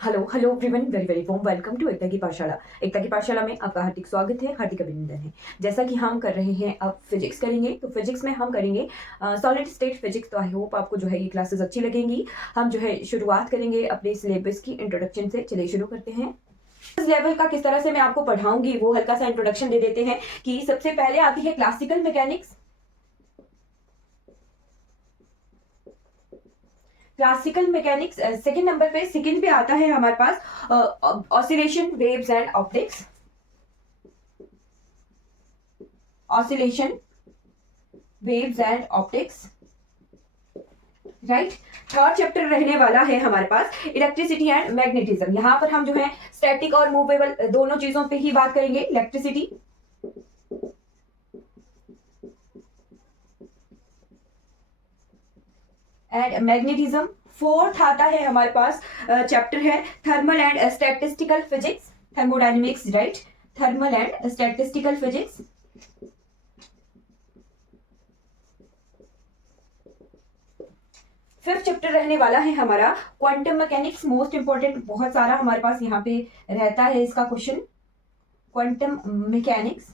Hello hello everyone, very very warm welcome to Ekta की पाठशाला। एकता की पाठशाला में आपका हार्दिक स्वागत है, हार्दिक अभिनंदन है। जैसा कि हम कर रहे हैं अब फिजिक्स करेंगे, तो फिजिक्स में हम करेंगे सॉलिड स्टेट फिजिक्स। तो आई होप आपको जो है ये क्लासेस अच्छी लगेंगी। हम जो है शुरुआत करेंगे अपने सिलेबस की इंट्रोडक्शन से। चलिए शुरू करते हैं। इस लेवल का किस तरह से मैं आपको पढ़ाऊंगी वो हल्का सा इंट्रोडक्शन दे देते हैं कि सबसे पहले आती है classical mechanics. Classical mechanics second number पे, सेकंड पे आता है हमारे पास oscillation waves and optics. Oscillation waves and optics, right. Third chapter रहने वाला है हमारे पास इलेक्ट्रिसिटी एंड मैग्नेटिज्म। यहां पर हम जो है स्टैटिक और मूवेबल दोनों चीजों पे ही बात करेंगे, इलेक्ट्रिसिटी एंड मैग्नेटिज्म। फोर्थ आता है हमारे पास चैप्टर है thermal and statistical physics, thermodynamics, right. Thermal and statistical physics. Fifth chapter रहने वाला है हमारा क्वांटम मैकेनिक्स, मोस्ट इंपॉर्टेंट, बहुत सारा हमारे पास यहाँ पे रहता है इसका question. Quantum mechanics,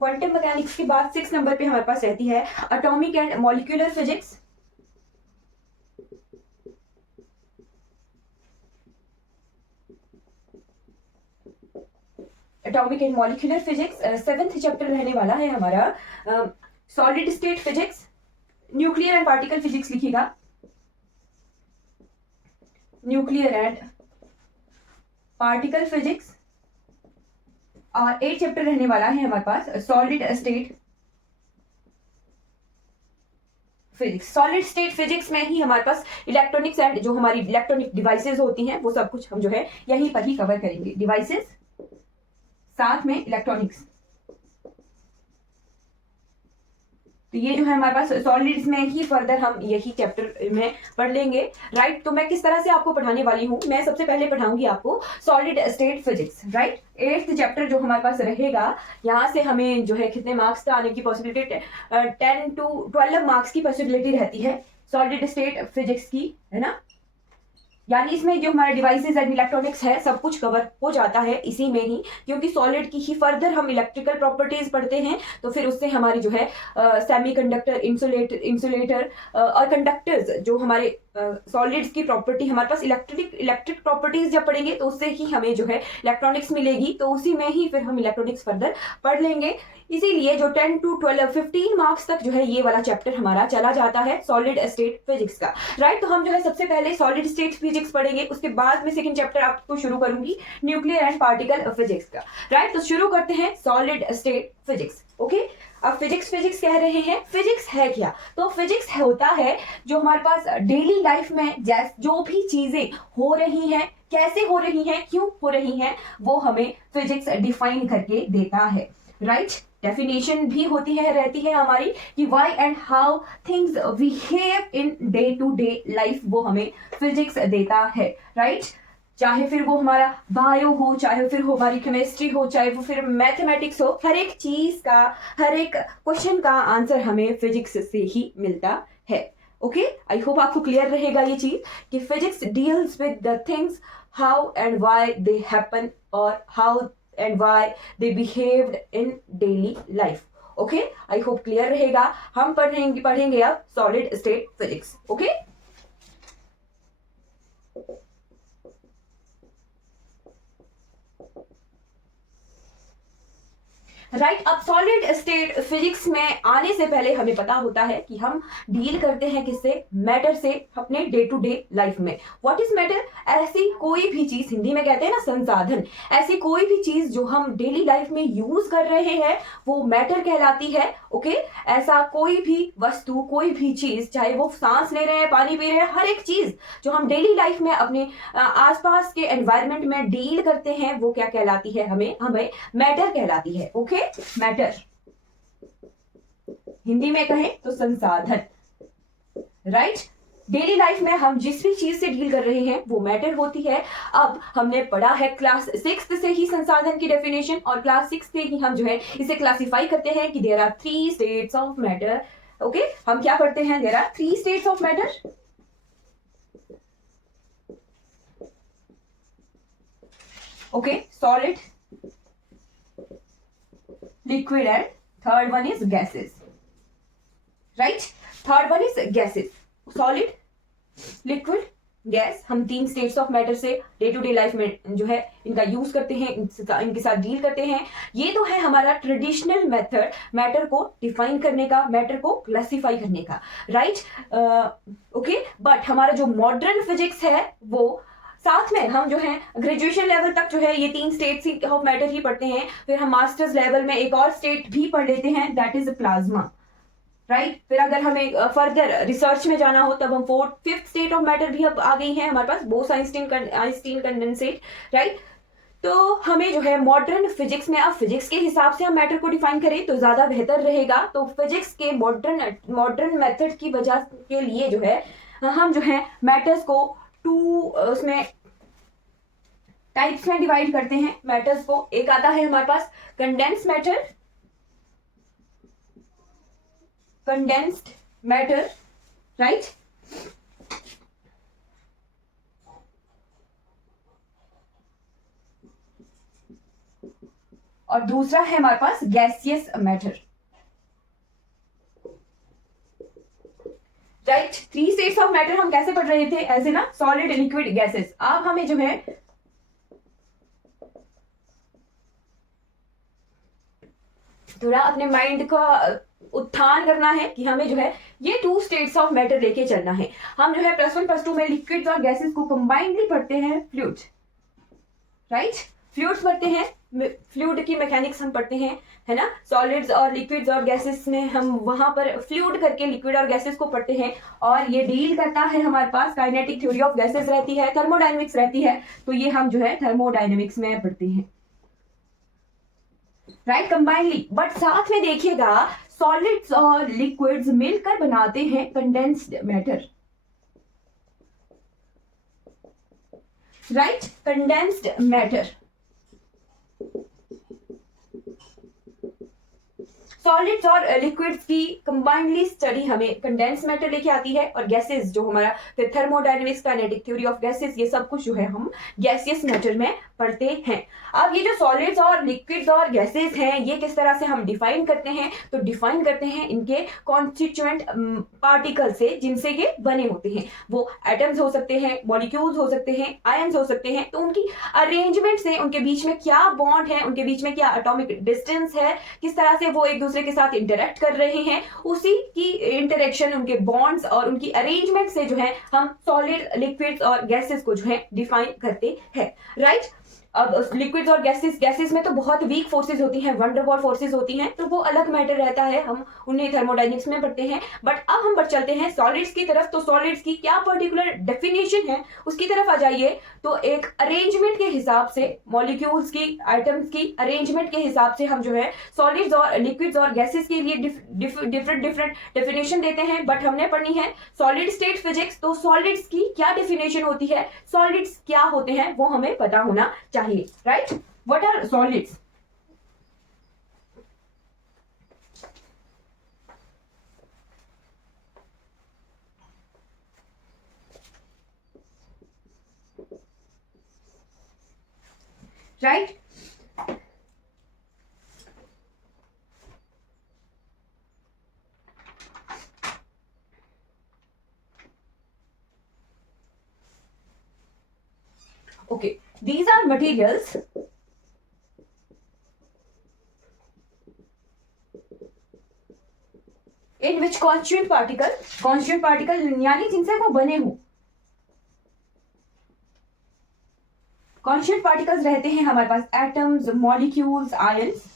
quantum mechanics के बाद 6 नंबर पे हमारे पास रहती है atomic and molecular physics. Atomic and molecular physics. Seventh chapter रहने वाला है हमारा solid state physics. Nuclear and particle physics लिखिएगा, न्यूक्लियर एंड पार्टिकल फिजिक्स। और 8 चैप्टर रहने वाला है हमारे पास solid state physics. Solid state physics में ही हमारे पास इलेक्ट्रॉनिक्स एंड जो हमारी इलेक्ट्रॉनिक डिवाइसेस होती हैं वो सब कुछ हम जो है यहीं पर ही कवर करेंगे। डिवाइसेस साथ में इलेक्ट्रॉनिक्स, तो ये जो है हमारे पास सॉलिड्स में ही फर्दर हम यही चैप्टर में पढ़ लेंगे, राइट। तो मैं किस तरह से आपको पढ़ाने वाली हूँ, मैं सबसे पहले पढ़ाऊंगी आपको solid state physics, right. 8th chapter जो हमारे पास रहेगा, यहाँ से हमें जो है कितने मार्क्स का आने की पॉसिबिलिटी, 10 to 12 मार्क्स की पॉसिबिलिटी रहती है सॉलिड स्टेट फिजिक्स की, है ना। यानी इसमें जो हमारे डिवाइसेस एंड इलेक्ट्रॉनिक्स है सब कुछ कवर हो जाता है इसी में ही, क्योंकि सॉलिड की ही फर्दर हम इलेक्ट्रिकल प्रॉपर्टीज पढ़ते हैं, तो फिर उससे हमारी जो है सेमीकंडक्टर, इंसुलेटर और कंडक्टर्स, जो हमारे सॉलिड्स की प्रॉपर्टी, हमारे पास इलेक्ट्रिक प्रॉपर्टीज जब पढ़ेंगे तो उससे ही हमें जो है इलेक्ट्रॉनिक्स मिलेगी, तो उसी में ही फिर हम इलेक्ट्रॉनिक्स फर्दर पढ़ लेंगे। इसीलिए जो 10 to 12 15 मार्क्स तक जो है ये वाला चैप्टर हमारा चला जाता है सॉलिड स्टेट फिजिक्स का, राइट। तो हम जो है सबसे पहले सॉलिड स्टेट फिजिक्स पढ़ेंगे, उसके बाद में सेकंड चैप्टर आपको शुरू करूंगी न्यूक्लियर एंड पार्टिकल फिजिक्स का, राइट। तो शुरू करते हैं सॉलिड स्टेट फिजिक्स, ओके। अब फिजिक्स फिजिक्स कह रहे हैं, फिजिक्स है क्या? तो फिजिक्स होता है जो हमारे पास डेली लाइफ में जो भी चीजें हो रही हैं, कैसे हो रही हैं, क्यों हो रही हैं, वो हमें फिजिक्स डिफाइन करके देता है, राइट। डेफिनेशन भी होती है, रहती है हमारी कि why and how things behave in day to day life, वो हमें फिजिक्स देता है, राइट। चाहे फिर वो हमारा बायो हो, चाहे फिर वो हमारी केमिस्ट्री हो, चाहे वो फिर मैथमेटिक्स हो, हर एक चीज का, हर एक क्वेश्चन का आंसर हमें फिजिक्स से ही मिलता है, ओके। आई होप आपको क्लियर रहेगा ये चीज कि physics deals with the things how and why they happen और how and why they behaved in daily life, okay। I hope clear रहेगा। हम पढ़ेंगे अब solid state physics, okay। Right. अब सॉलिड स्टेट फिजिक्स में आने से पहले हमें पता होता है कि हम डील करते हैं किससे, मैटर से, अपने डे टू डे लाइफ में। What is matter? ऐसी कोई भी चीज, हिंदी में कहते हैं ना संसाधन, ऐसी कोई भी चीज जो हम डेली लाइफ में यूज कर रहे हैं वो मैटर कहलाती है, ओके। ऐसा कोई भी वस्तु, कोई भी चीज, चाहे वो सांस ले रहे हैं, पानी पी रहे हैं, हर एक चीज जो हम डेली लाइफ में अपने आसपास के एनवायरमेंट में डील करते हैं वो क्या कहलाती है, हमें मैटर कहलाती है, ओके। मैटर, हिंदी में कहें तो संसाधन, राइट। डेली लाइफ में हम जिस भी चीज से डील कर रहे हैं वो मैटर होती है। अब हमने पढ़ा है क्लास 6 से ही संसाधन की डेफिनेशन, और क्लास 6 से ही हम जो है इसे क्लासिफाई करते हैं कि there are 3 states of matter, okay. हम क्या पढ़ते हैं, there are 3 states of matter, okay, solid, liquid and third one is gases, right. Third one is gases, solid, liquid, gas. हम 3 स्टेट्स ऑफ मैटर से day to day life में जो है इनका यूज करते हैं, इनके साथ डील करते हैं। ये तो है हमारा ट्रेडिशनल मेथड मैटर को डिफाइन करने का, मैटर को क्लासिफाई करने का, राइट। ओके, बट हमारा जो मॉडर्न फिजिक्स है वो साथ में हम जो है ग्रेजुएशन लेवल तक जो है ये 3 स्टेट्स ऑफ मैटर ही पढ़ते हैं। फिर हम मास्टर्स लेवल में एक और स्टेट भी पढ़ लेते हैं, दैट इज प्लाज्मा, राइट। फिर अगर हमें फर्दर रिसर्च में जाना हो तब हम 4th 5th state of matter भी अब आ गई है हमारे पास, बोस-आइंस्टीन कंडेंसेट, राइट। तो हमें जो है मॉडर्न फिजिक्स में, अब फिजिक्स के हिसाब से हम मैटर को डिफाइन करें तो ज्यादा बेहतर रहेगा। तो फिजिक्स के मॉडर्न मेथड की वजह के लिए जो है हम जो है मैटर्स को 2 उसमें टाइप्स में डिवाइड करते हैं मैटर्स को। एक आता है हमारे पास condense matter, condensed matter, right. और दूसरा है हमारे पास gaseous matter, right. 3 states of matter हम कैसे पढ़ रहे थे, ऐसे ना, सॉलिड, लिक्विड, गैसेस। अब हमें जो है थोड़ा अपने माइंड का उत्थान करना है कि हमें जो है ये 2 स्टेट्स ऑफ मैटर लेके चलना है। हम जो है +1 +2 में लिक्विड्स और गैसेस को कंबाइंडली पढ़ते हैं, फ्लूइड, राइट। फ्लूइड्स पढ़ते हैं, फ्लूइड की मैकेनिक्स हम पढ़ते हैं, है ना। सॉलिड्स और लिक्विड्स और गैसेस में हम वहां पर फ्लूइड करके लिक्विड और गैसेस को पढ़ते हैं। और ये डील करता है हमारे पास काइनेटिक थ्योरी ऑफ गैसेस रहती है, थर्मोडायनेमिक्स रहती है, तो ये हम जो है थर्मोडायनेमिक्स में पढ़ते हैं, राइट, कंबाइनली। बट साथ में देखिएगा सॉलिड्स और लिक्विड्स मिलकर बनाते हैं condensed matter, right, condensed matter. Solids और लिक्विड्स की कंबाइनली स्टडी हमें कंडेंस मैटर लेके आती है, और गैसेस जो हमारा फिर thermodynamics, kinetic theory of gases, ये सब कुछ जो है हम गैसियस मैटर में पढ़ते हैं। अब ये जो सॉलिड्स और लिक्विड्स और गैसेस हैं ये किस तरह से हम डिफाइन करते हैं, तो डिफाइन करते हैं इनके कॉन्स्टिट्यूएंट पार्टिकल से जिनसे ये बने होते हैं। वो एटम्स हो सकते हैं, मॉलिक्यूल्स हो सकते हैं, आयंस हो सकते हैं। तो उनकी अरेंजमेंट से उनके बीच में क्या बॉन्ड है, उनके बीच में क्या एटॉमिक डिस्टेंस है, किस तरह से वो एक दूसरे के साथ इंटरेक्ट कर रहे हैं, उसी की इंटरेक्शन, उनके बॉन्ड्स और उनकी अरेंजमेंट से जो है हम सॉलिड, लिक्विड्स और गैसेस को जो है डिफाइन करते हैं, राइट। अब लिक्विड्स और गैसेस में तो बहुत वीक फोर्सेस होती हैं, वंडरवॉल फोर्सेस होती हैं, तो वो अलग मैटर रहता है, हम उन्हें थर्मोडायनेमिक्स में पढ़ते हैं। बट अब हम बढ़ चलते हैं सॉलिड्स की तरफ। तो सॉलिड्स की क्या पर्टिकुलर डेफिनेशन है उसकी तरफ आ जाइए। तो एक अरेंजमेंट के हिसाब से, मॉलिक्यूल्स की, आइटम्स की अरेंजमेंट के हिसाब से हम जो है सॉलिड्स और लिक्विड्स और गैसेस के लिए डिफरेंट डेफिनेशन देते हैं। बट हमने पढ़नी है सॉलिड स्टेट फिजिक्स, तो सॉलिड्स की क्या डेफिनेशन होती है, सॉलिड्स क्या होते हैं, वो हमें पता होना चाहिए, right? What are solids? Right? Okay, these are materials in which constituent particle यानी जिनसे वो बने हो, constituent particles रहते हैं हमारे पास atoms, molecules, ions.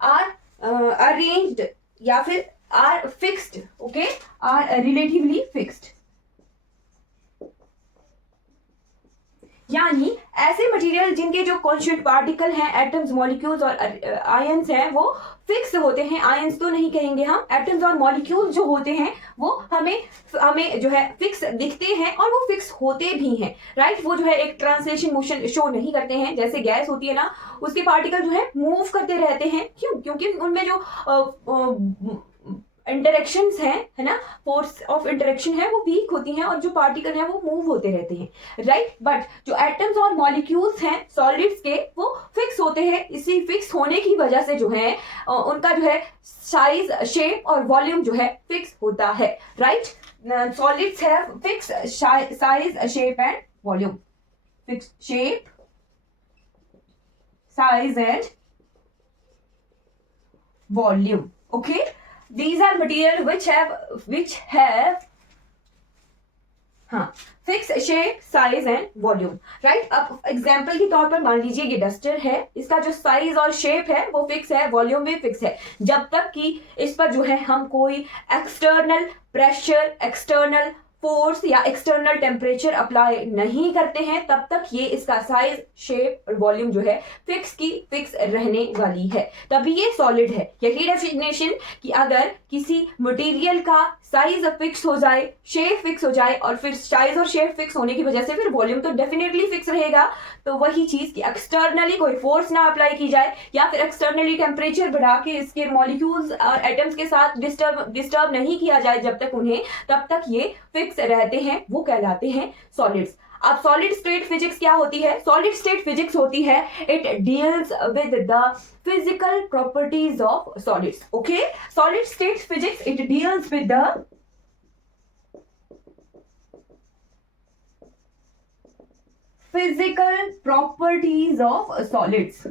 Are arranged या फिर are fixed, okay, are relatively fixed, यानी ऐसे मटेरियल जिनके जो कॉन्स्टिट्यूएंट पार्टिकल हैं, एटम्स, मॉलिक्यूल्स और आयंस हैं, वो फिक्स होते हैं। आयंस तो नहीं कहेंगे हम, एटम्स और मॉलिक्यूल्स जो होते हैं वो हमें जो है फिक्स दिखते हैं और वो फिक्स होते भी हैं, राइट। वो जो है एक ट्रांसलेशन मोशन शो नहीं करते हैं, जैसे गैस होती है ना, उसके पार्टिकल जो है मूव करते रहते हैं। क्यों? क्योंकि उनमें जो इंटरेक्शंस हैं, है ना, फोर्स ऑफ इंटरेक्शन है वो वीक होती हैं और जो पार्टिकल है वो मूव होते रहते हैं, राइट। बट जो एटम्स और मॉलिक्यूल्स हैं सॉलिड्स के वो फिक्स होते हैं। इसी फिक्स होने की वजह से जो है उनका जो है साइज, शेप और वॉल्यूम जो है फिक्स होता है, right. Solids have fix size, shape and volume, fix shape, size and volume. Okay, these are material which have fix shape, size and volume, right. अब एग्जाम्पल के तौर पर मान लीजिए ये डस्टर है, इसका जो साइज और शेप है वो फिक्स है, वॉल्यूम भी फिक्स है। जब तक कि इस पर जो है हम कोई एक्सटर्नल प्रेशर, एक्सटर्नल फोर्स या एक्सटर्नल टेम्परेचर अप्लाई नहीं करते हैं तब तक ये इसका साइज, शेप और वॉल्यूम जो है फिक्स रहने वाली है, तभी ये सॉलिड है। यही डेफिनेशन कि अगर किसी मटेरियल का साइज फिक्स हो जाए, शेप फिक्स हो जाए और फिर साइज और शेप फिक्स होने की वजह से फिर वॉल्यूम तो डेफिनेटली फिक्स रहेगा। तो वही चीज कि एक्सटर्नली कोई फोर्स ना अप्लाई की जाए या फिर एक्सटर्नली टेम्परेचर बढ़ा के इसके मॉलिक्यूल्स और एटम्स के साथ डिस्टर्ब नहीं किया जाए जब तक उन्हें, तब तक ये फिक्स रहते हैं, वो कहलाते हैं सॉलिड्स। अब सॉलिड स्टेट फिजिक्स क्या होती है? सॉलिड स्टेट फिजिक्स होती है, it deals with the physical properties of solids. Okay, solid state physics it deals with the physical properties of solids,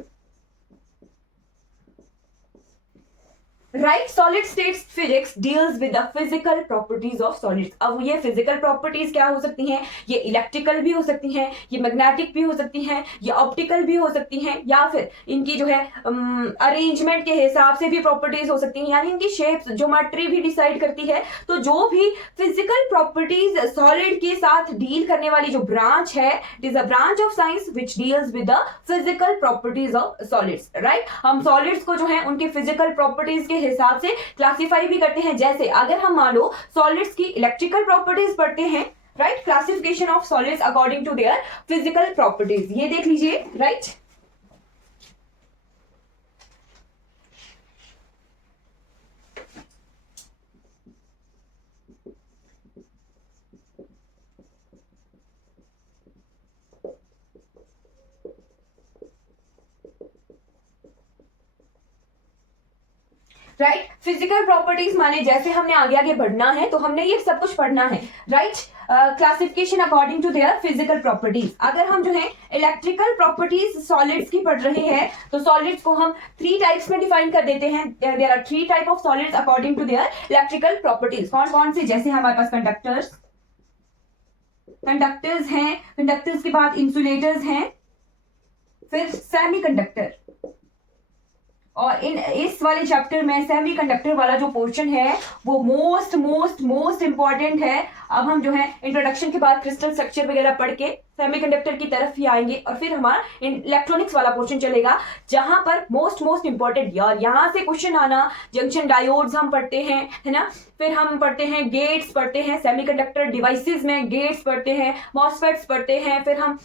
right. Solid state physics deals with the physical properties of solids. अब ये physical properties क्या हो सकती हैं? ये electrical भी हो सकती हैं, ये मैग्नेटिक भी हो सकती हैं, ये ऑप्टिकल भी हो सकती हैं, या फिर इनकी जो है अरेंजमेंट के हिसाब से भी प्रॉपर्टीज हो सकती हैं, यानी इनकी शेप, ज्योमेट्री भी डिसाइड करती है। तो जो भी फिजिकल प्रॉपर्टीज सॉलिड के साथ डील करने वाली जो ब्रांच है, it is a branch of science which deals with the physical properties of solids, right. हम सॉलिड्स को जो है उनकी फिजिकल प्रॉपर्टीज के हिसाब से क्लासिफाई भी करते हैं। जैसे अगर हम मान लो सॉलिड्स की इलेक्ट्रिकल प्रॉपर्टीज पढ़ते हैं, right, classification of solids according to their physical properties, ये देख लीजिए, राइट। राइट, फिजिकल प्रॉपर्टीज माने जैसे हमने आगे आगे बढ़ना है तो हमने ये सब कुछ पढ़ना है, right. Classification according to their physical properties. अगर हम जो है इलेक्ट्रिकल प्रॉपर्टीज सॉलिड्स की पढ़ रहे हैं तो सॉलिड्स को हम 3 टाइप्स में डिफाइन कर देते हैं। There are 3 type of solids according to their electrical properties. कौन कौन से? जैसे हमारे पास कंडक्टर्स हैं, कंडक्टर्स के बाद इंसुलेटर्स हैं, फिर सेमीकंडक्टर। और इस वाले चैप्टर में सेमीकंडक्टर वाला जो पोर्शन है वो मोस्ट इंपॉर्टेंट है। अब हम जो है इंट्रोडक्शन के बाद क्रिस्टल स्ट्रक्चर वगैरह पढ़ के सेमीकंडक्टर की तरफ ही आएंगे और फिर हमारा इलेक्ट्रॉनिक्स वाला पोर्शन चलेगा, जहां पर मोस्ट इंपॉर्टेंट यार यहां से क्वेश्चन आना, जंक्शन डायोड्स हम पढ़ते हैं, है ना, फिर हम पढ़ते हैं गेट्स पढ़ते हैं, सेमीकंडक्टर डिवाइसेस में गेट्स पढ़ते हैं, मॉसफेट्स पढ़ते हैं, फिर हम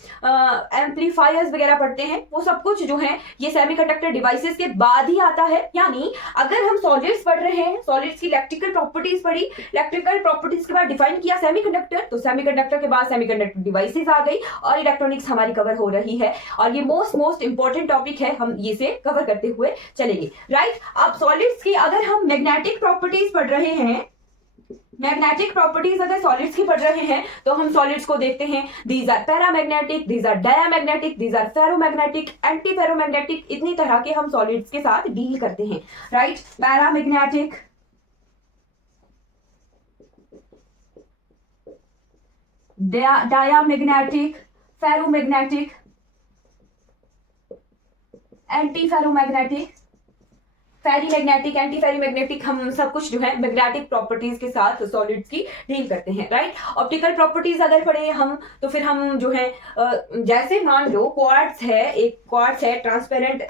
एम्पलीफायर्स वगैरह पढ़ते हैं। वो सब कुछ जो है ये सेमीकंडक्टर डिवाइसेस के बाद ही आता है। यानी अगर हम सॉलिड्स पढ़ रहे हैं, सॉलिड्स की इलेक्ट्रिकल प्रॉपर्टीज पढ़ी, इलेक्ट्रिकल प्रॉपर्टीज के बाद डिफाइन किया सेमीकंडक्टर, तो सेमीकंडक्टर के बाद सेमीकंडक्टर डिवाइसेस आ गई और इलेक्ट्रॉनिक्स हमारी कवर हो रही है। और ये मोस्ट इंपॉर्टेंट टॉपिक है, हम ये से कवर करते हुए चलेंगे, राइट। अब सॉलिड्स की अगर हम मैग्नेटिक प्रॉपर्टीज पढ़ रहे हैं, मैग्नेटिक प्रॉपर्टीज अगर सॉलिड्स की पढ़ रहे हैं तो हम सॉलिड्स को देखते हैं, these are paramagnetic, these are diamagnetic, these are ferromagnetic, anti ferromagnetic, इतनी तरह के हम सॉलिड्स के साथ डील करते हैं, right. Paramagnetic, diamagnetic, ferromagnetic, anti ferromagnetic, ferrimagnetic, anti ferrimagnetic, हम सब कुछ जो है मैग्नेटिक प्रॉपर्टीज के साथ सॉलिड्स की डील करते हैं, राइट। ऑप्टिकल प्रॉपर्टीज अगर पढ़े हम तो फिर हम जो है जैसे मान लो क्वार्ट्ज है, एक क्वार्ट्ज है ट्रांसपेरेंट,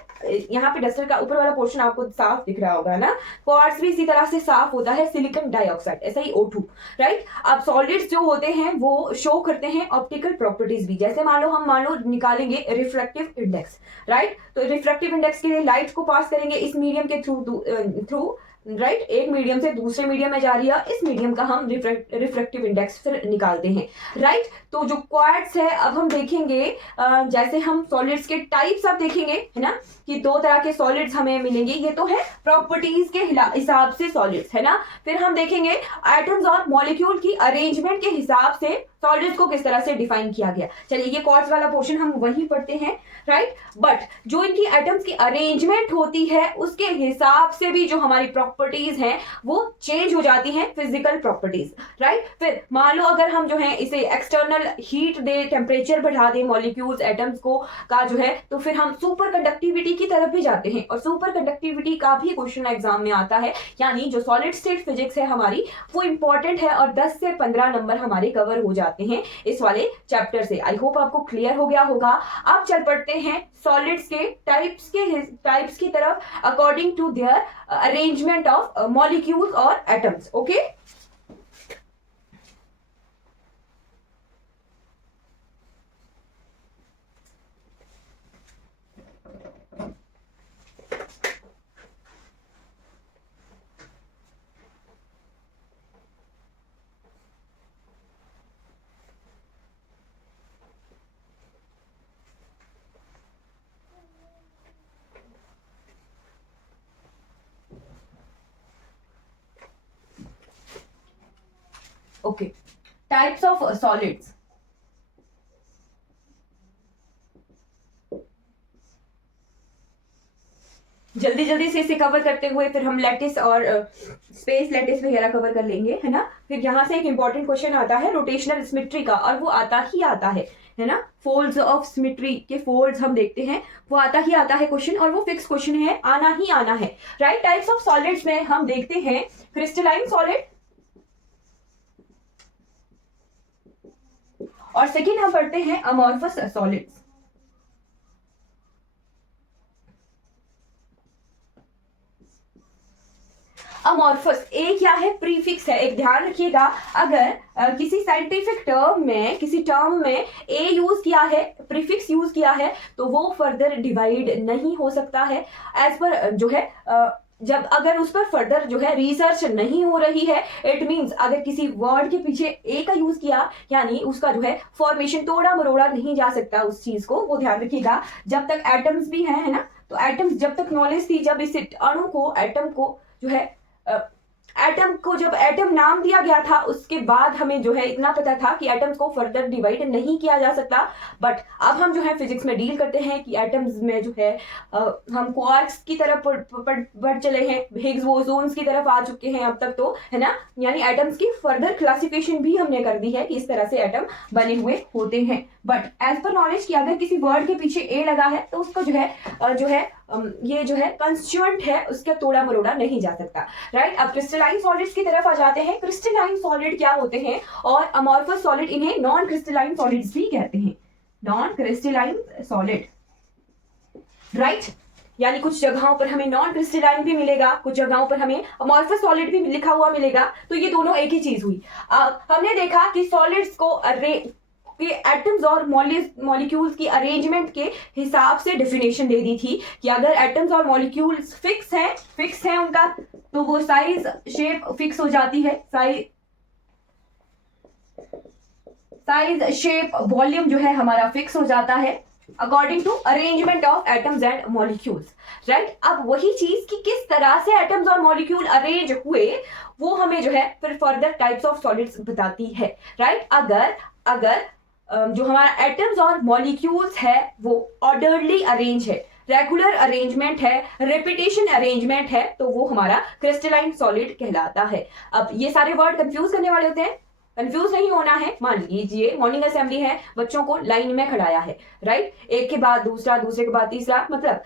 यहाँ पे डस्टर का ऊपर वाला पोर्शन आपको साफ दिख रहा होगा ना, क्वार्ट्ज भी इसी तरह से साफ होता है, सिलिकॉन डाइऑक्साइड, ऐसा ही O2, राइट। अब सॉलिड्स जो होते हैं वो शो करते हैं ऑप्टिकल प्रॉपर्टीज भी। जैसे मान लो निकालेंगे रिफ्रैक्टिव इंडेक्स, राइट। तो रिफ्रैक्टिव इंडेक्स के लिए लाइट को पास करेंगे इस मीडियम के थ्रू राइट, एक मीडियम से दूसरे मीडियम में जा रही है, इस मीडियम का हम रिफ्रैक्टिव इंडेक्स फिर निकालते हैं, राइट। तो जो क्वार्ट्स है, अब हम देखेंगे जैसे हम सॉलिड्स के टाइप्स आप देखेंगे, है ना, कि दो तरह के सॉलिड्स हमें मिलेंगे, ये तो है प्रॉपर्टीज के हिसाब से सॉलिड्स, है ना। फिर हम देखेंगे एटम्स और मॉलिक्यूल की अरेंजमेंट के हिसाब से सॉलिड्स को किस तरह से डिफाइन किया गया। चलिए ये क्वार्ट्स वाला पोर्शन हम वही पढ़ते हैं, राइट। बट जो इनकी एटम्स की अरेंजमेंट होती है उसके हिसाब से भी जो हमारी प्रॉपर्टीज हैं वो चेंज हो जाती हैं, फिजिकल प्रॉपर्टीज, राइट। फिर मान लो अगर हम जो है इसे एक्सटर्नल हीट दे, टेम्परेचर बढ़ा दे मॉलिक्यूल्स एटम्स को का जो है, तो फिर हम सुपर कंडक्टिविटी की तरफ भी जाते हैं, और सुपर कंडक्टिविटी का भी क्वेश्चन एग्जाम में आता है। यानी जो सॉलिड स्टेट फिजिक्स है हमारी वो इंपॉर्टेंट है, और 10 से 15 नंबर हमारे कवर हो जाते हैं इस वाले चैप्टर से। आई होप आपको क्लियर हो गया होगा। अब चल पड़ते हैं सॉलिड्स के टाइप्स की तरफ according to their arrangement of molecules और atoms. Okay, okay, types of solids. जल्दी जल्दी से इसे कवर करते हुए फिर हम लैटिस और स्पेस लैटिस वगैरह कवर कर लेंगे, है ना। फिर यहाँ से एक इंपॉर्टेंट क्वेश्चन आता है रोटेशनल सिमेट्री का, और वो आता है ना। फोल्ड्स ऑफ सिमेट्री के फोल्ड्स हम देखते हैं, वो आता है क्वेश्चन, और वो फिक्स क्वेश्चन है, आना ही आना है, राइट। टाइप्स ऑफ सॉलिड्स में हम देखते हैं क्रिस्टलाइन सॉलिड, और सेकेंड हम पढ़ते हैं अमॉर्फस सॉलिड्स। अमॉर्फस ए क्या है, प्रीफिक्स है। एक ध्यान रखिएगा, अगर किसी साइंटिफिक टर्म में ए यूज किया है, प्रीफिक्स यूज किया है, तो वो फर्दर डिवाइड नहीं हो सकता है एज पर जो है जब अगर उस पर फर्दर जो है रिसर्च नहीं हो रही है। इट मींस अगर किसी वर्ड के पीछे ए का यूज किया, यानी उसका जो है फॉर्मेशन तोड़ा मरोड़ा नहीं जा सकता उस चीज को, वो ध्यान रखिएगा। जब तक एटम्स भी है ना, तो एटम्स जब तक नॉलेज थी, जब इस अणु को, एटम को जो है एटम को जब एटम नाम दिया गया था, उसके बाद हमें जो है इतना पता था कि एटम्स को फर्दर डिवाइड नहीं किया जा सकता। बट अब हम जो है फिजिक्स में डील करते हैं कि एटम्स में जो है हम क्वार्क्स की तरफ बढ़ चले हैं, हिग्स बोसोन्स की तरफ आ चुके हैं अब तक, तो है ना। यानी एटम्स की फर्दर क्लासिफिकेशन भी हमने कर दी है कि इस तरह से एटम बने हुए होते हैं। बट एज पर नॉलेज कि अगर किसी वर्ड के पीछे ए लगा है, तो उसको ये जो है कंस्टिट्यूएंट है, उसका तोड़ा मरोड़ा नहीं जा सकता, राइट। अब क्रिस्टलाइन सॉलिड्स की तरफ आ जाते हैं। क्रिस्टलाइन सॉलिड क्या होते हैं, और अमॉर्फस सॉलिड, इन्हें नॉन क्रिस्टलाइन सॉलिड्स भी कहते हैं, नॉन क्रिस्टलाइन सॉलिड, राइट। यानी कुछ जगहों पर हमें नॉन क्रिस्टलाइन भी मिलेगा, कुछ जगहों पर हमें अमॉर्फस सॉलिड भी लिखा हुआ मिलेगा, तो ये दोनों एक ही चीज हुई। हमने देखा कि सॉलिड्स को एटम्स और मॉलिक्यूल्स की अरेंजमेंट के हिसाब से डेफिनेशन दे दी थी कि अगर एटम्स और मॉलिक्यूल्स फिक्स हैं उनका, तो वो साइज शेप फिक्स हो जाती है, साइज शेप वॉल्यूम जो है हमारा फिक्स हो जाता है according to arrangement of atoms and molecules, right. अब वही चीज कि किस तरह से एटम्स और मॉलिक्यूल अरेंज हुए, वो हमें जो है फिर फर्दर टाइप्स ऑफ सॉलिड्स बताती है, राइट। अगर जो हमारा एटम्स और मॉलिक्यूल्स है वो ऑर्डरली अरेंज है, रेगुलर अरेंजमेंट है, रेपिटेशन अरेंजमेंट है, तो वो हमारा क्रिस्टलाइन सॉलिड कहलाता है। अब ये सारे वर्ड कंफ्यूज करने वाले होते हैं, कंफ्यूज नहीं होना है। मान लीजिए मॉर्निंग असेंबली है, बच्चों को लाइन में खड़ाया है, राइट, एक के बाद दूसरा, दूसरे के बाद तीसरा, मतलब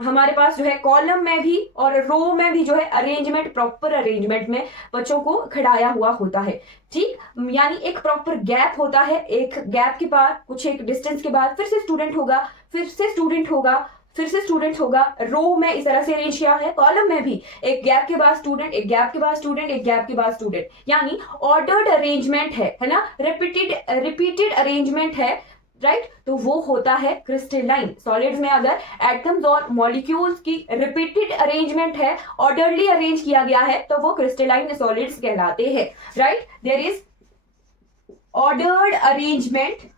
हमारे पास जो है कॉलम में भी और रो में भी जो है अरेंजमेंट, प्रॉपर अरेंजमेंट में बच्चों को खड़ाया हुआ होता है, ठीक। यानी एक प्रॉपर गैप होता है, एक गैप के बाद कुछ एक डिस्टेंस के बाद फिर से स्टूडेंट होगा, फिर से स्टूडेंट होगा, फिर से स्टूडेंट होगा। रो में इस तरह से अरेंज किया है, कॉलम में भी एक गैप के बाद स्टूडेंट, एक गैप के बाद स्टूडेंट, एक गैप के बाद स्टूडेंट, यानी ऑर्डर्ड अरेंजमेंट है ना, रिपीटेड अरेंजमेंट है। राइट तो वो होता है क्रिस्टलाइन। सॉलिड्स में अगर एटम्स और मॉलिक्यूल्स की रिपीटेड अरेंजमेंट है, ऑर्डरली अरेंज किया गया है, तो वो क्रिस्टलाइन सॉलिड्स कहलाते हैं। Right there is ordered arrangement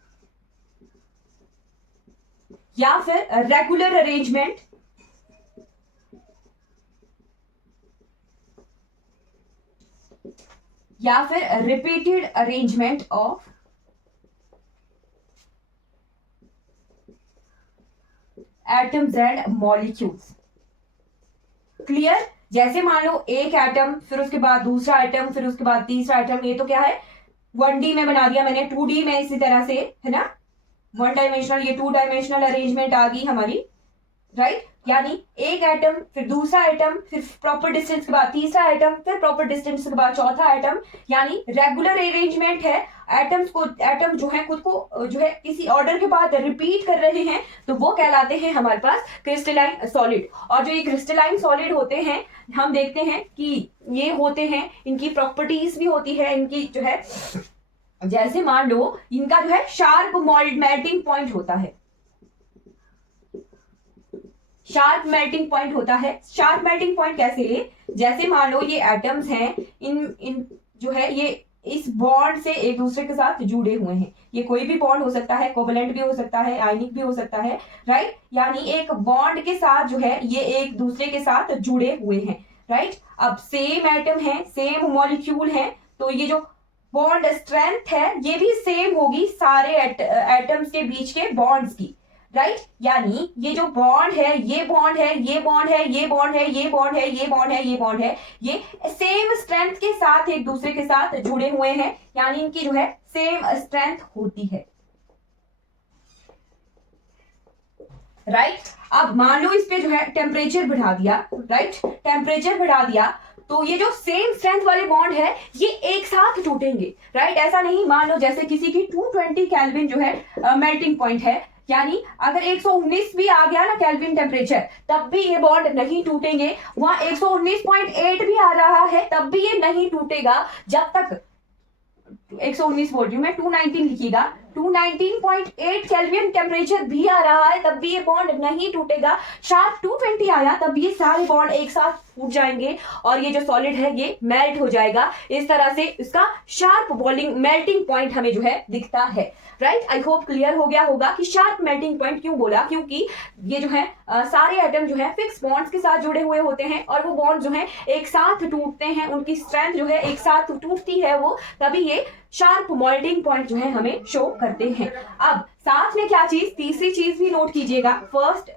या फिर रेगुलर अरेंजमेंट या फिर repeated arrangement of atoms and molecules. Clear? जैसे मान लो एक एटम, फिर उसके बाद दूसरा एटम, फिर उसके बाद तीसरा एटम, ये तो क्या है 1D में बना दिया मैंने, 2D में इसी तरह से, है ना, 1 डायमेंशनल, ये 2 डायमेंशनल अरेंजमेंट आ गई हमारी। राइट यानी एक एटम, फिर दूसरा एटम, फिर प्रॉपर डिस्टेंस के बाद तीसरा एटम, फिर प्रॉपर डिस्टेंस के बाद चौथा एटम, यानी रेगुलर अरेंजमेंट है। एटम्स को, एटम जो है खुद को जो है किसी ऑर्डर के बाद रिपीट कर रहे हैं, तो वो कहलाते हैं हमारे पास क्रिस्टलाइन सॉलिड। और जो ये क्रिस्टलाइन सॉलिड होते हैं, हम देखते हैं कि ये होते हैं, इनकी प्रॉपर्टीज भी होती है इनकी जो है, जैसे मान लो इनका जो है शार्प मेल्टिंग पॉइंट होता है, शार्प मेल्टिंग पॉइंट होता है। शार्प मेल्टिंग पॉइंट कैसे? जैसे मान लो ये एटम्स हैं, इन जो है ये इस बॉन्ड से एक दूसरे के साथ जुड़े हुए हैं। ये कोई भी बॉन्ड हो सकता है, कोवेलेंट भी हो सकता है, आयनिक भी हो सकता है। राइट यानी एक बॉन्ड के साथ जो है ये एक दूसरे के साथ जुड़े हुए हैं। राइट अब सेम एटम है, सेम मॉलिक्यूल है, तो ये जो बॉन्ड स्ट्रेंथ है ये भी सेम होगी सारे एटम्स के बीच के बॉन्ड्स की। राइट यानी ये जो बॉन्ड है, ये बॉन्ड है, ये बॉन्ड है, ये बॉन्ड है, ये बॉन्ड है, ये बॉन्ड है, ये बॉन्ड है, ये सेम स्ट्रेंथ के साथ एक दूसरे के साथ जुड़े हुए हैं, यानी इनकी जो है सेम स्ट्रेंथ होती है। राइट अब मान लो इस पे जो है टेम्परेचर बढ़ा दिया, राइट टेम्परेचर बढ़ा दिया, तो ये जो सेम स्ट्रेंथ वाले बॉन्ड है ये एक साथ टूटेंगे। राइट ऐसा नहीं, मान लो जैसे किसी की 220 केल्विन जो है मेल्टिंग पॉइंट है, यानी अगर 119 भी आ गया ना केल्विन टेम्परेचर, तब भी ये बॉन्ड नहीं टूटेंगे। वहां 119.8 भी आ रहा है तब भी ये नहीं टूटेगा, जब तक 119 बोल रही हूं मैं, 219 लिखिएगा, 219.8 केल्विन टेम्परेचर भी आ रहा है तब भी ये बॉन्ड नहीं टूटेगा। शार्प 220 आया तब ये सारे बॉन्ड एक साथ टूट जाएंगे और ये जो सॉलिड है ये मेल्ट हो जाएगा। इस तरह से इसका शार्प बॉइलिंग मेल्टिंग पॉइंट हमें जो है दिखता है। राइट आई होप क्लियर हो गया होगा कि शार्प मेल्टिंग पॉइंट क्यों बोला, क्योंकि ये जो है सारे एटम जो है फिक्स बॉन्ड्स के साथ जुड़े हुए होते हैं और वो बॉन्ड जो है एक साथ टूटते हैं, उनकी स्ट्रेंथ जो है एक साथ टूटती है, वो तभी ये शार्प मेल्टिंग पॉइंट जो है हमें शो करते हैं। अब साथ में क्या चीज, तीसरी चीज भी नोट कीजिएगा। फर्स्ट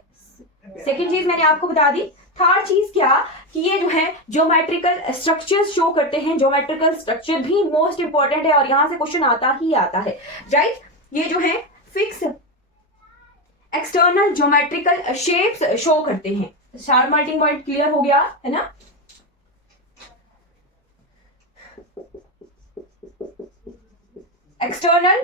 सेकंड चीज मैंने आपको बता दी, थर्ड चीज क्या कि ये जो है ज्योमेट्रिकल स्ट्रक्चर्स शो करते हैं। ज्योमेट्रिकल स्ट्रक्चर भी मोस्ट इंपॉर्टेंट है और यहां से क्वेश्चन आता ही आता है। राइट ये जो है fix external geometrical shapes show करते हैं। शार्प मेल्टिंग पॉइंट क्लियर हो गया है ना? एक्सटर्नल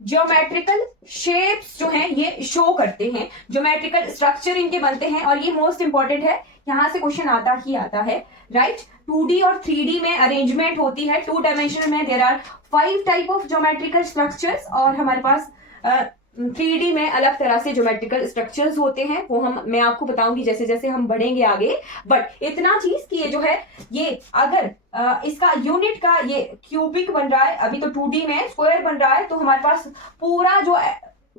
ज्योमेट्रिकल शेप्स जो हैं ये शो करते हैं, ज्योमेट्रिकल स्ट्रक्चर इनके बनते हैं और ये मोस्ट इंपॉर्टेंट है, यहां से क्वेश्चन आता ही आता है। राइट 2D और 3D में अरेंजमेंट होती है, 2 डायमेंशनल में there are 5 type of geometrical structures और हमारे पास 3D में अलग तरह से ज्योमेट्रिकल स्ट्रक्चर्स होते हैं, वो मैं आपको बताऊंगी जैसे जैसे हम बढ़ेंगे आगे। बट इतना चीज कि ये जो है ये अगर इसका यूनिट का ये क्यूबिक बन रहा है, अभी तो 2D में स्क्वायर बन रहा है, तो हमारे पास पूरा जो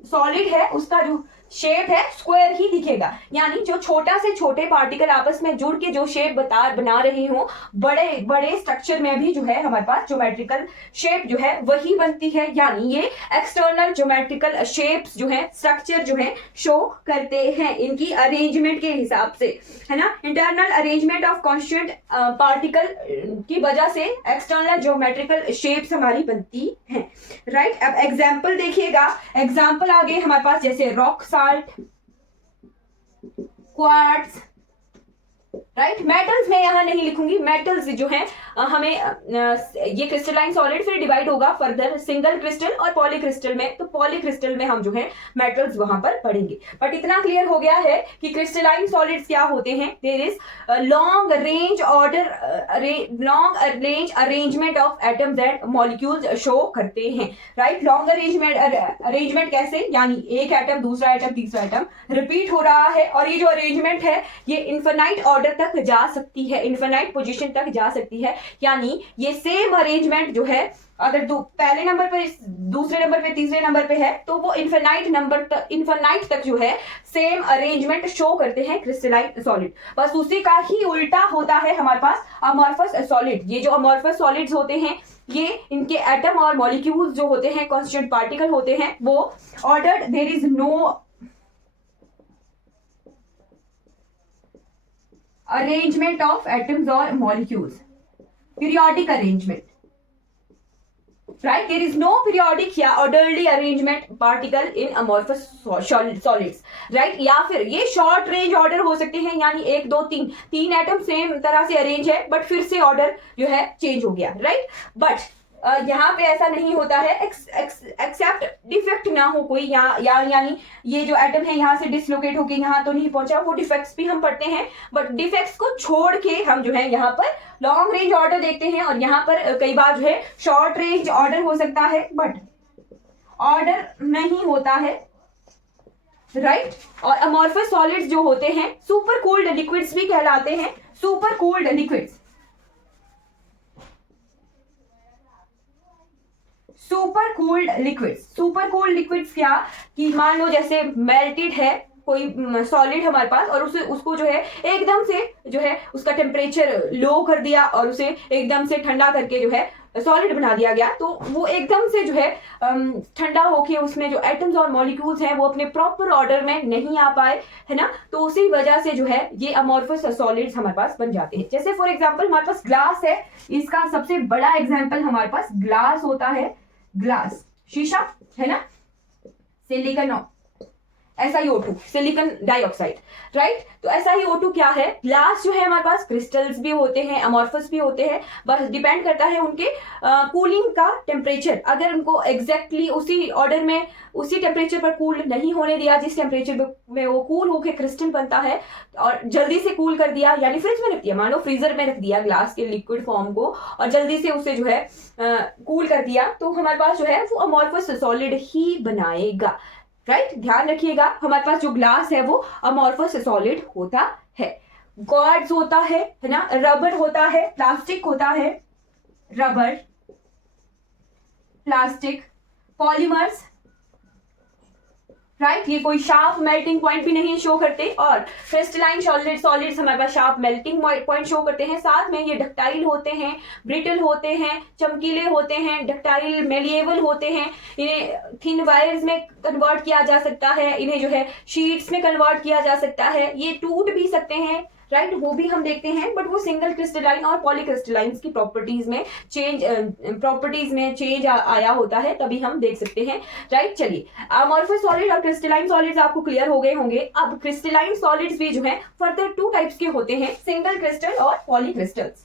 सॉलिड है उसका जो शेप है स्क्वायर ही दिखेगा। यानी जो छोटा से छोटे पार्टिकल आपस में जुड़ के जो शेप बना रहे हो, बड़े बड़े स्ट्रक्चर में भी जो है हमारे पास ज्योमेट्रिकल शेप जो है वही बनती है। यानी ये एक्सटर्नल ज्योमेट्रिकल शेप्स जो है, स्ट्रक्चर जो है शो करते हैं इनकी अरेंजमेंट के हिसाब से, है ना। Internal arrangement of constituent particle की वजह से एक्सटर्नल ज्योमेट्रिकल शेप्स हमारी बनती हैं। राइट अब एग्जाम्पल देखिएगा, एग्जाम्पल आगे हमारे पास जैसे rock salt, quartz, right. Metals मैं यहाँ नहीं लिखूंगी, मेटल्स जो है हमें ये क्रिस्टलाइन सॉलिड फिर डिवाइड होगा फर्दर सिंगल क्रिस्टल और पॉली क्रिस्टल में, तो पॉली क्रिस्टल में हम जो है मेटल्स वहां पर पढ़ेंगे। बट इतना क्लियर हो गया है कि क्रिस्टलाइन सॉलिड्स क्या होते हैं। There is long range arrangement of atoms and molecules show करते हैं, राइट। लॉन्ग अरेंजमेंट कैसे, यानी एक एटम दूसरा एटम तीसरा एटम रिपीट हो रहा है, और ये जो अरेंजमेंट है ये इन्फिनाइट ऑर्डर तक जा सकती है, इन्फिनाइट पोजीशन तक जा सकती है। यानी ये सेम अरेंजमेंट जो है अगर पहले नंबर पे, दूसरे नंबर पे, तीसरे नंबर पे है, तो वो इन्फिनाइट तक जो है सेम अरेंजमेंट शो करते हैं क्रिस्टलाइन सॉलिड। बस उसी का ही उल्टा होता है हमारे पास अमॉर्फस सॉलिड। ये जो अमॉर्फस सॉलिड्स होते हैं ये इनके एटम और मॉलिक्यूल्स जो होते हैं, कॉन्स्टिट्यूएंट पार्टिकल होते हैं, वो ordered, there is no arrangement of atoms or molecules, periodic arrangement, right? There is no periodic या orderly arrangement particle in amorphous solids, right? या फिर ये short range order हो सकते हैं, यानी 1 2 3 एटम सेम तरह से अरेंज है बट फिर से ऑर्डर जो है चेंज हो गया, राइट। बट यहाँ पे ऐसा नहीं होता है, एक्सेप्ट डिफेक्ट ना हो कोई, यानी ये जो एटम है यहाँ से डिसलोकेट होके यहाँ तो नहीं पहुंचा, वो डिफेक्ट्स भी हम पढ़ते हैं। बट डिफेक्ट्स को छोड़ के हम जो है यहाँ पर लॉन्ग रेंज ऑर्डर देखते हैं, और यहाँ पर कई बार जो है शॉर्ट रेंज ऑर्डर हो सकता है बट ऑर्डर नहीं होता है, राइट। और अमॉर्फस सॉलिड्स जो होते हैं सुपर कूल्ड लिक्विड्स भी कहलाते हैं, super cooled liquids. Super cooled liquids क्या, कि मान लो जैसे मेल्टेड है कोई सॉलिड हमारे पास, और उसको जो है एकदम से जो है उसका टेम्परेचर लो कर दिया और उसे एकदम से ठंडा करके जो है सॉलिड बना दिया गया, तो वो एकदम से जो है ठंडा होके उसमें जो एटम्स और मॉलिक्यूल्स हैं वो अपने प्रॉपर ऑर्डर में नहीं आ पाए, है ना। तो उसी वजह से जो है ये अमॉर्फस सॉलिड्स हमारे पास बन जाते हैं। जैसे फॉर एग्जांपल हमारे पास ग्लास है, इसका सबसे बड़ा एग्जांपल हमारे पास ग्लास होता है, ग्लास शीशा, है ना। Silicon SiO2 silicon dioxide, right. तो SiO2 क्या है, ग्लास जो है हमारे पास क्रिस्टल्स भी होते हैं, अमॉर्फस भी होते हैं, बस डिपेंड करता है उनके कूलिंग का टेम्परेचर। अगर उनको एग्जैक्टली उसी ऑर्डर में उसी टेम्परेचर पर कूल नहीं होने दिया जिस टेम्परेचर में वो कूल होकर क्रिस्टल बनता है, और जल्दी से कूल कर दिया, यानी फ्रिज में रख दिया, मान लो फ्रीजर में रख दिया ग्लास के लिक्विड फॉर्म को और जल्दी से उसे जो है कूल कर दिया, तो हमारे पास जो है वो अमॉर्फस सॉलिड ही बनाएगा, राइट। ध्यान रखिएगा हमारे पास जो ग्लास है वो अमॉर्फस सॉलिड होता है। गॉड्स होता है ना, रबर होता है, प्लास्टिक होता है, रबर, प्लास्टिक, पॉलीमर्स, राइट। ये कोई शार्प मेल्टिंग पॉइंट भी नहीं शो करते, और क्रिस्टलाइन सॉलिड्स हमारे पास शार्प मेल्टिंग पॉइंट शो करते हैं। साथ में ये डक्टाइल होते हैं, ब्रिटल होते हैं, चमकीले होते हैं, डक्टाइल मेलिएबल होते हैं। इन्हें थिन वायर्स में कन्वर्ट किया जा सकता है, इन्हें जो है शीट्स में कन्वर्ट किया जा सकता है, ये टूट भी सकते हैं, राइट। वो भी हम देखते हैं, बट वो सिंगल क्रिस्टलाइन और पॉलीक्रिस्टलाइन की प्रॉपर्टीज में चेंज आया होता है, तभी हम देख सकते हैं, राइट। चलिए, अमॉर्फस सॉलिड और क्रिस्टलाइन सॉलिड्स आपको क्लियर हो गए होंगे। अब क्रिस्टलाइन सॉलिड्स भी जो है फर्दर 2 टाइप्स के होते हैं, सिंगल क्रिस्टल और पॉलीक्रिस्टल्स।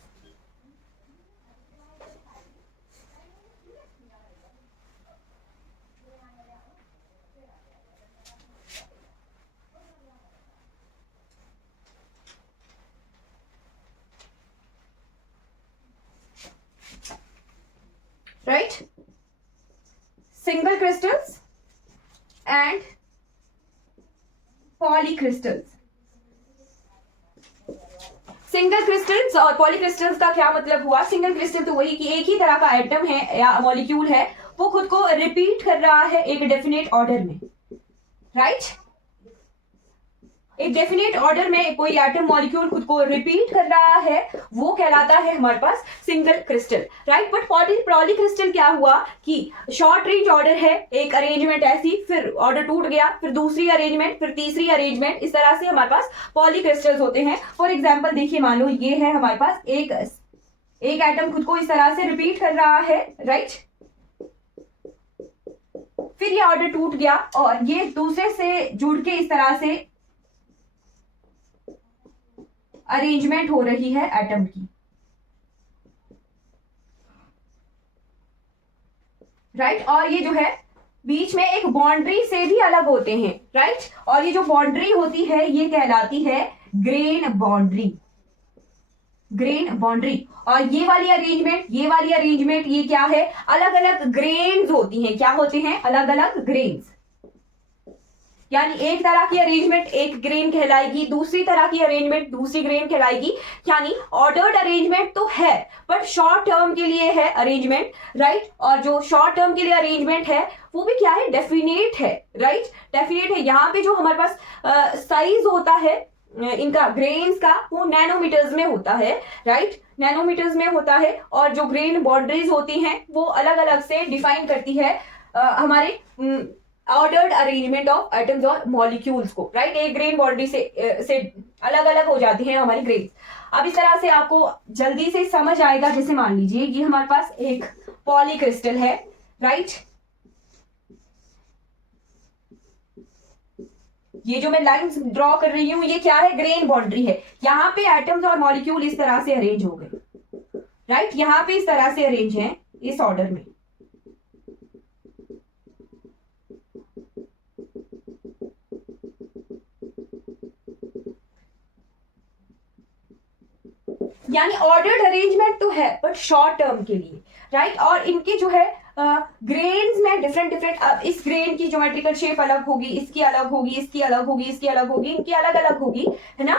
right, single crystals and polycrystals। Single crystals और पॉलीक्रिस्टल्स का क्या मतलब हुआ। सिंगल क्रिस्टल तो वही कि एक ही तरह का एटम है या मॉलिक्यूल है, वो खुद को रिपीट कर रहा है एक डेफिनेट ऑर्डर में, राइट। एक डेफिनेट ऑर्डर में कोई एटम मॉलिक्यूल खुद को रिपीट कर रहा है, वो कहलाता है हमारे पास single crystal, right. But polycrystal क्या हुआ कि शॉर्ट रेंज ऑर्डर है, एक अरेंजमेंट ऐसी, फिर ऑर्डर टूट गया, फिर दूसरी अरेंजमेंट, फिर तीसरी अरेंजमेंट, इस तरह से हमारे पास पॉलीक्रिस्टल्स होते हैं। फॉर एग्जाम्पल देखिए, मान लो ये है हमारे पास एक एटम खुद को इस तरह से रिपीट कर रहा है, राइट। फिर ये ऑर्डर टूट गया और ये दूसरे से जुड़ के इस तरह से अरेंजमेंट हो रही है एटम की, राइट। और ये जो है बीच में एक बाउंड्री से भी अलग होते हैं, राइट। और ये जो बाउंड्री होती है ये कहलाती है ग्रेन बाउंड्री, ग्रेन बाउंड्री। और ये वाली अरेंजमेंट, ये वाली अरेंजमेंट, ये क्या है, अलग अलग ग्रेन्स होती हैं। क्या होते हैं, अलग अलग ग्रेन्स। यानी एक तरह की अरेंजमेंट एक ग्रेन कहलाएगी, दूसरी तरह की अरेंजमेंट दूसरी ग्रेन कहलाएगी। यानी ऑर्डर्ड अरेंजमेंट तो है बट शॉर्ट टर्म के लिए है अरेंजमेंट, राइट। और जो शॉर्ट टर्म के लिए अरेंजमेंट है वो भी क्या है, डेफिनेट है, राइट, डेफिनेट है। यहाँ पे जो हमारे पास साइज होता है इनका ग्रेन्स का वो नैनोमीटर्स में होता है, राइट, नैनोमीटर्स में होता है। और जो ग्रेन बाउंड्रीज होती हैं वो अलग अलग से डिफाइन करती है हमारे ऑर्डर्ड अरेंजमेंट ऑफ एटम्स और मॉलिक्यूल्स को, राइट। एक ग्रेन बाउंड्री से अलग अलग हो जाती है हमारी ग्रेन्स। अब इस तरह से आपको जल्दी से समझ आएगा। जैसे मान लीजिए ये हमारे पास एक पॉलीक्रिस्टल है, राइट। ये जो मैं लाइंस ड्रॉ कर रही हूं ये क्या है, ग्रेन बाउंड्री है। यहाँ पे एटम्स और मॉलिक्यूल इस तरह से अरेंज हो गए, राइट। यहाँ पे इस तरह से अरेंज हैं इस ऑर्डर में। यानी ऑर्डर्ड अरेंजमेंट तो है बट शॉर्ट टर्म के लिए, राइट। और इनके जो है ग्रेन्स में डिफरेंट डिफरेंट, अब इस ग्रेन की ज्योमेट्रिकल शेप अलग होगी, इसकी अलग होगी, इसकी अलग होगी, इसकी अलग होगी, इनकी अलग अलग होगी, है ना,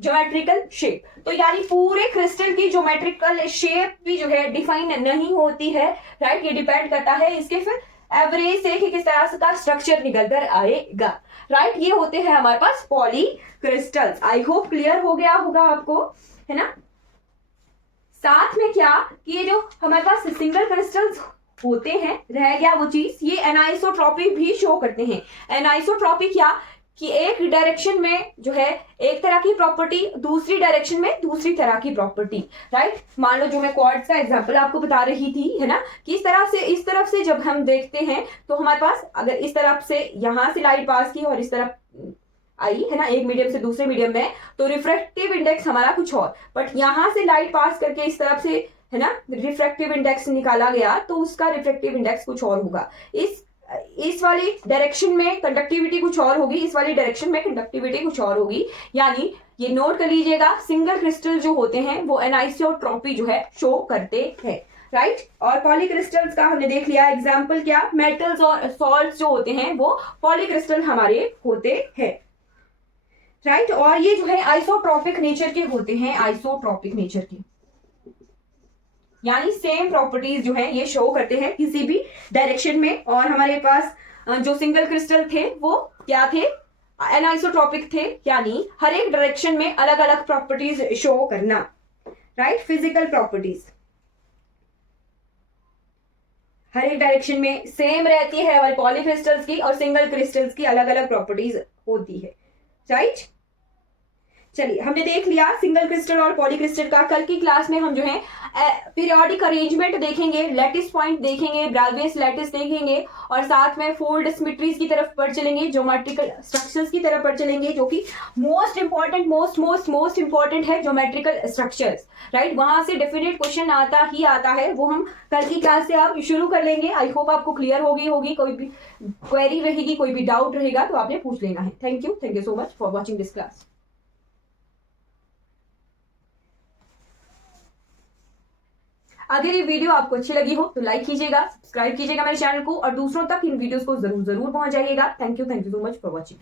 ज्योमेट्रिकल शेप। तो यानी पूरे क्रिस्टल की ज्योमेट्रिकल शेप भी जो है डिफाइन नहीं होती है, राइट। ये डिपेंड करता है इसके फिर एवरेज से कि किस तरह का स्ट्रक्चर निकल कर आएगा, राइट। ये होते हैं हमारे पास पॉलीक्रिस्टल्स। आई होप क्लियर हो गया होगा आपको, है ना। साथ में क्या कि ये जो हमारे पास सिंगल क्रिस्टल्स होते हैं, रह गया वो चीज, ये एनाइसोट्रॉपी भी शो करते हैं। एनाइसोट्रॉपी क्या कि एक डायरेक्शन में जो है एक तरह की प्रॉपर्टी, दूसरी डायरेक्शन में दूसरी तरह की प्रॉपर्टी, राइट। मान लो जो मैं क्वार्ट्ज का एग्जांपल आपको बता रही थी, है ना, कि इस तरफ से जब हम देखते हैं तो हमारे पास अगर इस तरफ से यहां से लाइट पास की और इस तरफ आई, है ना, एक मीडियम से दूसरे मीडियम में, तो रिफ्रैक्टिव इंडेक्स हमारा कुछ और, बट यहां से लाइट पास करके इस तरफ से, है ना, रिफ्रैक्टिव इंडेक्स निकाला गया तो उसका रिफ्रैक्टिव इंडेक्स कुछ और होगा। इस वाली डायरेक्शन में कंडक्टिविटी कुछ और होगी, इस वाली डायरेक्शन में कंडक्टिविटी कुछ और होगी। यानी ये नोट कर लीजिएगा, सिंगल क्रिस्टल जो होते हैं वो एनाइसोट्रॉपी जो है शो करते हैं, राइट। और पॉलीक्रिस्टल्स का हमने देख लिया एग्जाम्पल, क्या मेटल्स और सॉल्ट्स जो होते हैं वो पॉलीक्रिस्टल हमारे होते हैं, राइट। और ये जो है आइसोट्रॉपिक नेचर के होते हैं, आइसोट्रॉपिक नेचर के, यानी सेम प्रॉपर्टीज जो है ये शो करते हैं किसी भी डायरेक्शन में। और हमारे पास जो सिंगल क्रिस्टल थे वो क्या थे, एनाइसोट्रॉपिक थे, यानी हर एक डायरेक्शन में अलग अलग प्रॉपर्टीज शो करना, राइट। फिजिकल प्रॉपर्टीज हर एक डायरेक्शन में सेम रहती है हमारे पॉलीक्रिस्टल्स की, और सिंगल क्रिस्टल्स की अलग अलग प्रॉपर्टीज होती है, राइट। चलिए हमने देख लिया सिंगल क्रिस्टल और पॉलीक्रिस्टल का। कल की क्लास में हम जो है पीरियोडिक अरेंजमेंट देखेंगे, लैटिस पॉइंट देखेंगे, ब्रावियस लैटिस देखेंगे, और साथ में फोल्ड सिमेट्रीज की तरफ पढ़ चलेंगे, ज्योमेट्रिकल स्ट्रक्चर्स की तरफ पढ़ चलेंगे, जो कि मोस्ट इंपॉर्टेंट है ज्योमेट्रिकल स्ट्रक्चर्स, राइट। वहां से डेफिनेट क्वेश्चन आता ही आता है, वो हम कल की क्लास से आप शुरू कर लेंगे। आई होप आपको क्लियर होगी। कोई भी क्वेरी रहेगी, कोई भी डाउट रहेगा तो आपने पूछ लेना है। Thank you so much for watching this class. अगर ये वीडियो आपको अच्छी लगी हो तो लाइक कीजिएगा, सब्सक्राइब कीजिएगा मेरे चैनल को, और दूसरों तक इन वीडियोस को जरूर पहुंचाइएगा। Thank you so much for watching.